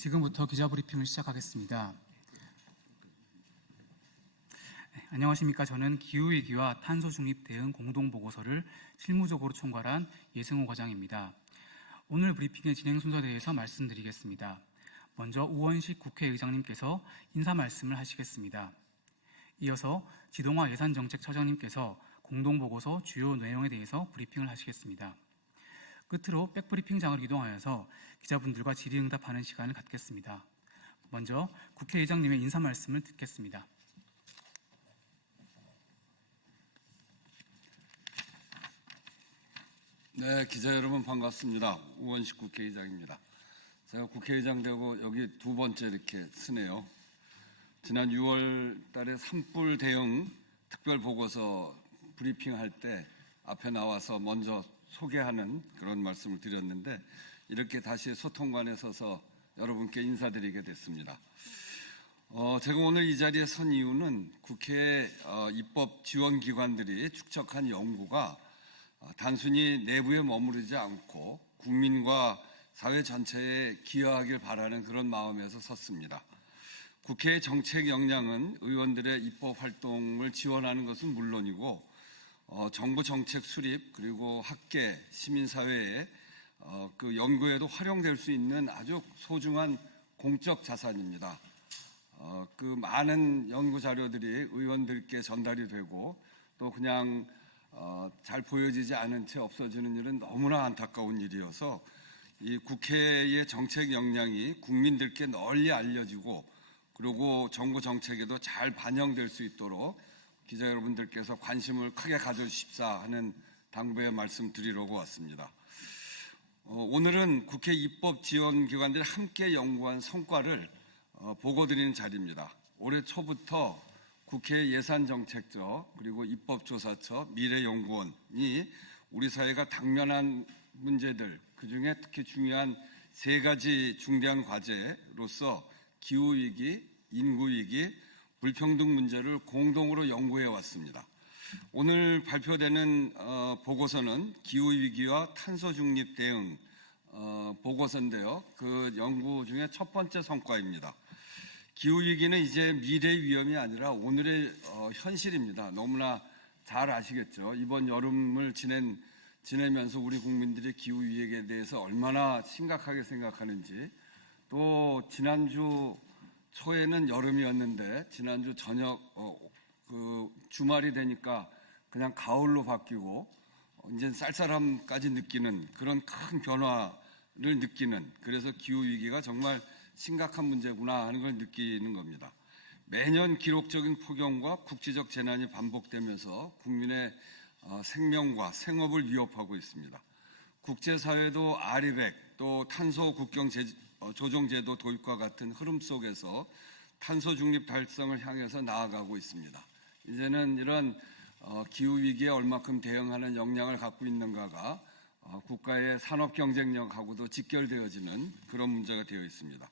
지금부터 기자 브리핑을 시작하겠습니다. 안녕하십니까. 저는 기후위기와 탄소중립 대응 공동보고서를 실무적으로 총괄한 예승호 과장입니다. 오늘 브리핑의 진행 순서에 대해서 말씀드리겠습니다. 먼저 우원식 국회의장님께서 인사 말씀을 하시겠습니다. 이어서 지동화 예산정책처장님께서 공동보고서 주요 내용에 대해서 브리핑을 하시겠습니다. 끝으로 백브리핑장으로 이동하여서 기자분들과 질의응답하는 시간을 갖겠습니다. 먼저 국회의장님의 인사 말씀을 듣겠습니다. 네, 기자 여러분 반갑습니다. 우원식 국회의장입니다. 제가 국회의장 되고 여기 두 번째 이렇게 쓰네요. 지난 6월 달에 산불 대응 특별 보고서 브리핑할 때 앞에 나와서 먼저 소개하는 그런 말씀을 드렸는데 이렇게 다시 소통관에 서서 여러분께 인사드리게 됐습니다. 제가 오늘 이 자리에 선 이유는 국회 입법 지원기관들이 축적한 연구가 단순히 내부에 머무르지 않고 국민과 사회 전체에 기여하길 바라는 그런 마음에서 섰습니다. 국회의 정책 역량은 의원들의 입법 활동을 지원하는 것은 물론이고 정부 정책 수립 그리고 학계, 시민사회의 그 연구에도 활용될 수 있는 아주 소중한 공적 자산입니다. 그 많은 연구 자료들이 의원들께 전달이 되고 또 그냥 잘 보여지지 않은 채 없어지는 일은 너무나 안타까운 일이어서 이 국회의 정책 역량이 국민들께 널리 알려지고 그리고 정부 정책에도 잘 반영될 수 있도록 기자 여러분들께서 관심을 크게 가져주십사 하는 당부의 말씀 드리려고 왔습니다. 오늘은 국회 입법 지원기관들이 함께 연구한 성과를 보고드리는 자리입니다. 올해 초부터 국회 예산정책처 그리고 입법조사처 미래연구원이 우리 사회가 당면한 문제들 그중에 특히 중요한 세 가지 중대한 과제로서 기후위기, 인구위기, 불평등 문제를 공동으로 연구해 왔습니다. 오늘 발표되는 보고서는 기후위기와 탄소중립 대응 보고서인데요. 그 연구 중에 첫 번째 성과입니다. 기후위기는 이제 미래의 위험이 아니라 오늘의 현실입니다. 너무나 잘 아시겠죠. 이번 여름을 지내면서 우리 국민들이 기후위기에 대해서 얼마나 심각하게 생각하는지 또 지난주 초에는 여름이었는데 지난주 저녁 그 주말이 되니까 그냥 가을로 바뀌고 이제 쌀쌀함까지 느끼는 그런 큰 변화를 느끼는 그래서 기후위기가 정말 심각한 문제구나 하는 걸 느끼는 겁니다. 매년 기록적인 폭염과 국제적 재난이 반복되면서 국민의 생명과 생업을 위협하고 있습니다. 국제사회도 RE100 또 탄소 국경 조정제도 도입과 같은 흐름 속에서 탄소 중립 달성을 향해서 나아가고 있습니다. 이제는 이런 기후위기에 얼마큼 대응하는 역량을 갖고 있는가가 국가의 산업 경쟁력하고도 직결되어지는 그런 문제가 되어 있습니다.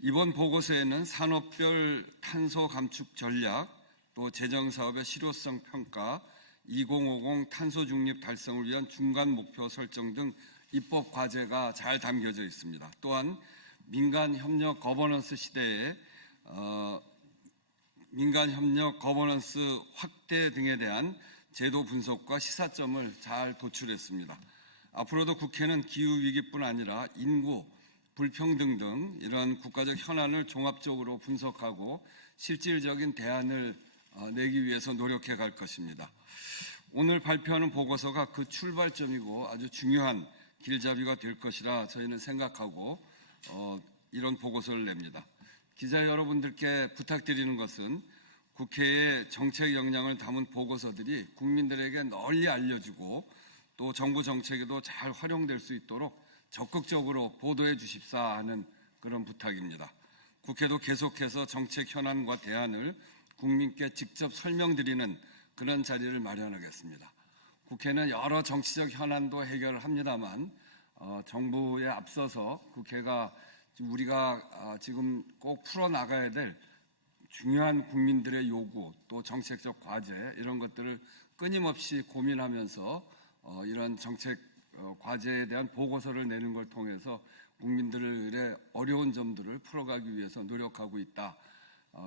이번 보고서에는 산업별 탄소 감축 전략, 또 재정사업의 실효성 평가, 2050 탄소 중립 달성을 위한 중간 목표 설정 등 입법 과제가 잘 담겨져 있습니다. 또한 민간협력 거버넌스 시대에 민간협력 거버넌스 확대 등에 대한 제도 분석과 시사점을 잘 도출했습니다. 앞으로도 국회는 기후위기뿐 아니라 인구, 불평등 등 이런 국가적 현안을 종합적으로 분석하고 실질적인 대안을 내기 위해서 노력해 갈 것입니다. 오늘 발표하는 보고서가 그 출발점이고 아주 중요한 길잡이가 될 것이라 저희는 생각하고 이런 보고서를 냅니다. 기자 여러분들께 부탁드리는 것은 국회의 정책 역량을 담은 보고서들이 국민들에게 널리 알려지고 또 정부 정책에도 잘 활용될 수 있도록 적극적으로 보도해 주십사 하는 그런 부탁입니다. 국회도 계속해서 정책 현안과 대안을 국민께 직접 설명드리는 그런 자리를 마련하겠습니다. 국회는 여러 정치적 현안도 해결을 합니다만 정부에 앞서서 국회가 우리가 지금 꼭 풀어나가야 될 중요한 국민들의 요구 또 정책적 과제 이런 것들을 끊임없이 고민하면서 이런 정책 과제에 대한 보고서를 내는 걸 통해서 국민들의 어려운 점들을 풀어가기 위해서 노력하고 있다.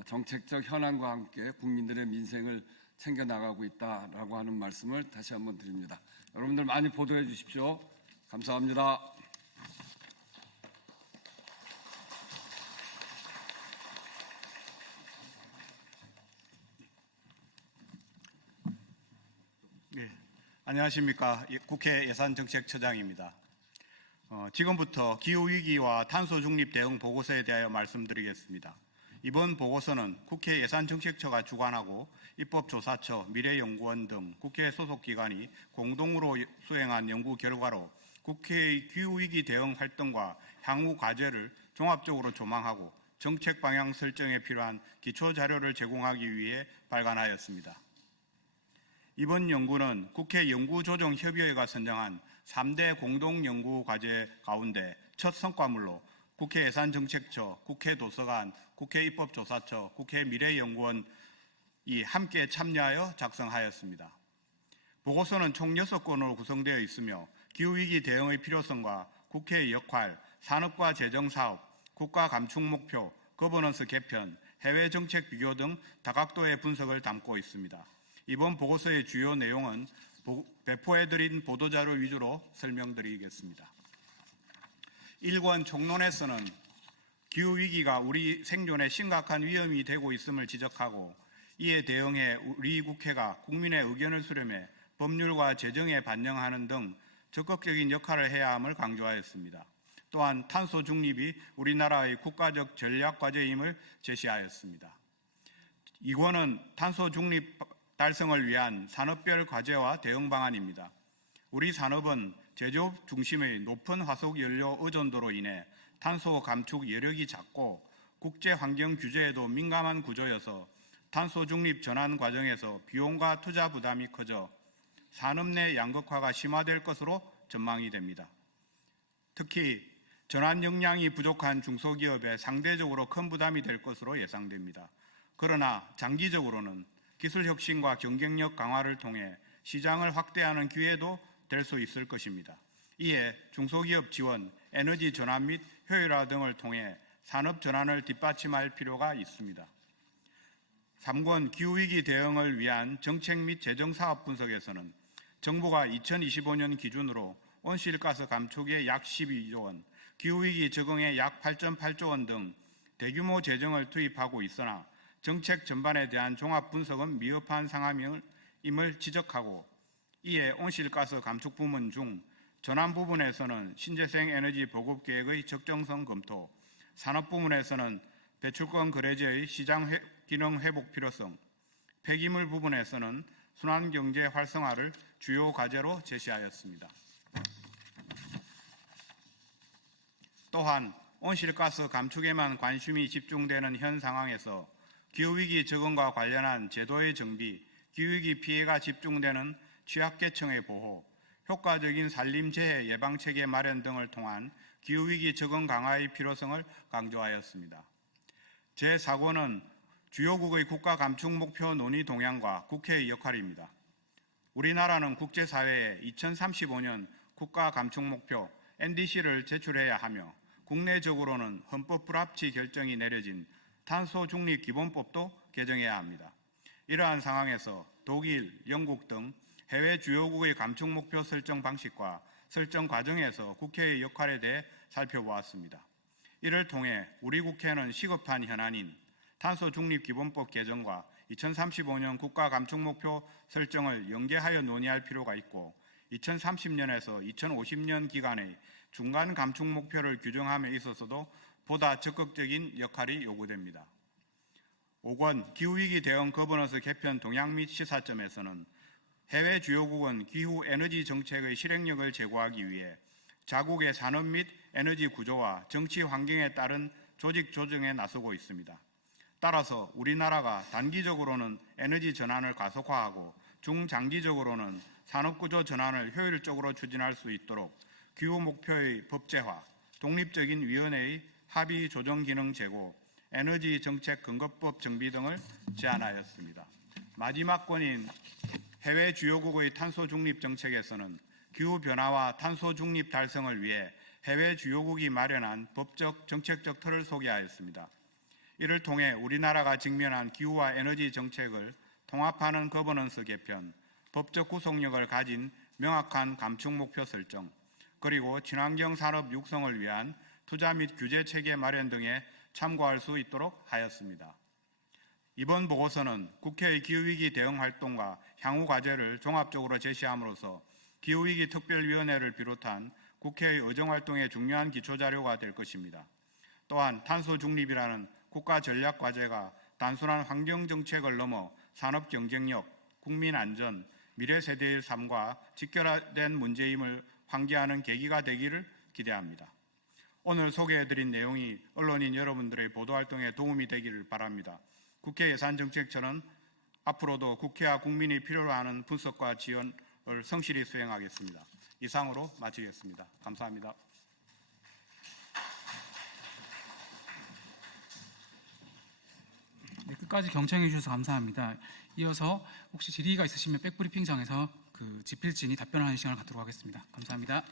정책적 현안과 함께 국민들의 민생을 챙겨나가고 있다라고 하는 말씀을 다시 한번 드립니다. 여러분들 많이 보도해 주십시오. 감사합니다. 네, 안녕하십니까. 국회 예산정책처장입니다. 지금부터 기후위기와 탄소중립 대응 보고서에 대하여 말씀드리겠습니다. 이번 보고서는 국회 예산정책처가 주관하고 입법조사처, 미래연구원 등 국회 소속기관이 공동으로 수행한 연구 결과로 국회의 기후위기 대응 활동과 향후 과제를 종합적으로 조망하고 정책 방향 설정에 필요한 기초자료를 제공하기 위해 발간하였습니다. 이번 연구는 국회 연구조정협의회가 선정한 3대 공동연구과제 가운데 첫 성과물로 국회 예산정책처, 국회 도서관, 국회 입법조사처, 국회 미래연구원이 함께 참여하여 작성하였습니다. 보고서는 총 6건으로 구성되어 있으며 기후위기 대응의 필요성과 국회의 역할, 산업과 재정사업, 국가 감축 목표, 거버넌스 개편, 해외 정책 비교 등 다각도의 분석을 담고 있습니다. 이번 보고서의 주요 내용은 배포해드린 보도자료 위주로 설명드리겠습니다. 1권 총론에서는 기후위기가 우리 생존에 심각한 위험이 되고 있음을 지적하고 이에 대응해 우리 국회가 국민의 의견을 수렴해 법률과 재정에 반영하는 등 적극적인 역할을 해야 함을 강조하였습니다. 또한 탄소 중립이 우리나라의 국가적 전략 과제임을 제시하였습니다. 2권은 탄소 중립 달성을 위한 산업별 과제와 대응 방안입니다. 우리 산업은 제조업 중심의 높은 화석 연료 의존도로 인해 탄소 감축 여력이 작고 국제 환경 규제에도 민감한 구조여서 탄소 중립 전환 과정에서 비용과 투자 부담이 커져 산업 내 양극화가 심화될 것으로 전망이 됩니다. 특히 전환 역량이 부족한 중소기업에 상대적으로 큰 부담이 될 것으로 예상됩니다. 그러나 장기적으로는 기술 혁신과 경쟁력 강화를 통해 시장을 확대하는 기회도 될 수 있을 것입니다. 이에 중소기업 지원, 에너지 전환 및 효율화 등을 통해 산업 전환을 뒷받침할 필요가 있습니다. 3권 기후위기 대응을 위한 정책 및 재정사업 분석에서는 정부가 2025년 기준으로 온실가스 감축에 약 12조 원, 기후위기 적응에 약 8.8조 원 등 대규모 재정을 투입하고 있으나 정책 전반에 대한 종합 분석은 미흡한 상황임을 지적하고 이에 온실가스 감축 부문 중 전환 부분에서는 신재생 에너지 보급 계획의 적정성 검토, 산업 부문에서는 배출권 거래제의 시장 기능 회복 필요성, 폐기물 부분에서는 순환경제 활성화를 주요 과제로 제시하였습니다. 또한 온실가스 감축에만 관심이 집중되는 현 상황에서 기후위기 적응과 관련한 제도의 정비, 기후위기 피해가 집중되는 취약계층의 보호, 효과적인 산림재해 예방체계 마련 등을 통한 기후위기 적응 강화의 필요성을 강조하였습니다. 제4권은 주요국의 국가 감축 목표 논의 동향과 국회의 역할입니다. 우리나라는 국제사회에 2035년 국가 감축 목표 NDC를 제출해야 하며 국내적으로는 헌법 불합치 결정이 내려진 탄소 중립 기본법도 개정해야 합니다. 이러한 상황에서 독일, 영국 등 해외 주요국의 감축 목표 설정 방식과 설정 과정에서 국회의 역할에 대해 살펴보았습니다. 이를 통해 우리 국회는 시급한 현안인 탄소 중립 기본법 개정과 2035년 국가 감축 목표 설정을 연계하여 논의할 필요가 있고 2030년에서 2050년 기간의 중간 감축 목표를 규정함에 있어서도 보다 적극적인 역할이 요구됩니다. 5권 기후위기 대응 거버넌스 개편 동향 및 시사점에서는 해외 주요국은 기후 에너지 정책의 실행력을 제고하기 위해 자국의 산업 및 에너지 구조와 정치 환경에 따른 조직 조정에 나서고 있습니다. 따라서 우리나라가 단기적으로는 에너지 전환을 가속화하고 중장기적으로는 산업구조 전환을 효율적으로 추진할 수 있도록 기후 목표의 법제화, 독립적인 위원회의 합의 조정 기능 제고, 에너지 정책 근거법 정비 등을 제안하였습니다. 마지막 권인 해외 주요국의 탄소 중립 정책에서는 기후 변화와 탄소 중립 달성을 위해 해외 주요국이 마련한 법적, 정책적 틀을 소개하였습니다. 이를 통해 우리나라가 직면한 기후와 에너지 정책을 통합하는 거버넌스 개편, 법적 구속력을 가진 명확한 감축 목표 설정, 그리고 친환경 산업 육성을 위한 투자 및 규제 체계 마련 등에 참고할 수 있도록 하였습니다. 이번 보고서는 국회의 기후위기 대응 활동과 향후 과제를 종합적으로 제시함으로써 기후위기 특별위원회를 비롯한 국회의 의정활동에 중요한 기초자료가 될 것입니다. 또한 탄소 중립이라는 국가 전략 과제가 단순한 환경 정책을 넘어 산업 경쟁력, 국민 안전, 미래 세대의 삶과 직결된 문제임을 환기하는 계기가 되기를 기대합니다. 오늘 소개해드린 내용이 언론인 여러분들의 보도활동에 도움이 되기를 바랍니다. 국회 예산정책처는 앞으로도 국회와 국민이 필요로 하는 분석과 지원을 성실히 수행하겠습니다. 이상으로 마치겠습니다. 감사합니다. 네, 끝까지 경청해 주셔서 감사합니다. 이어서 혹시 질의가 있으시면 백브리핑장에서 그 지필진이 답변하는 시간을 갖도록 하겠습니다. 감사합니다.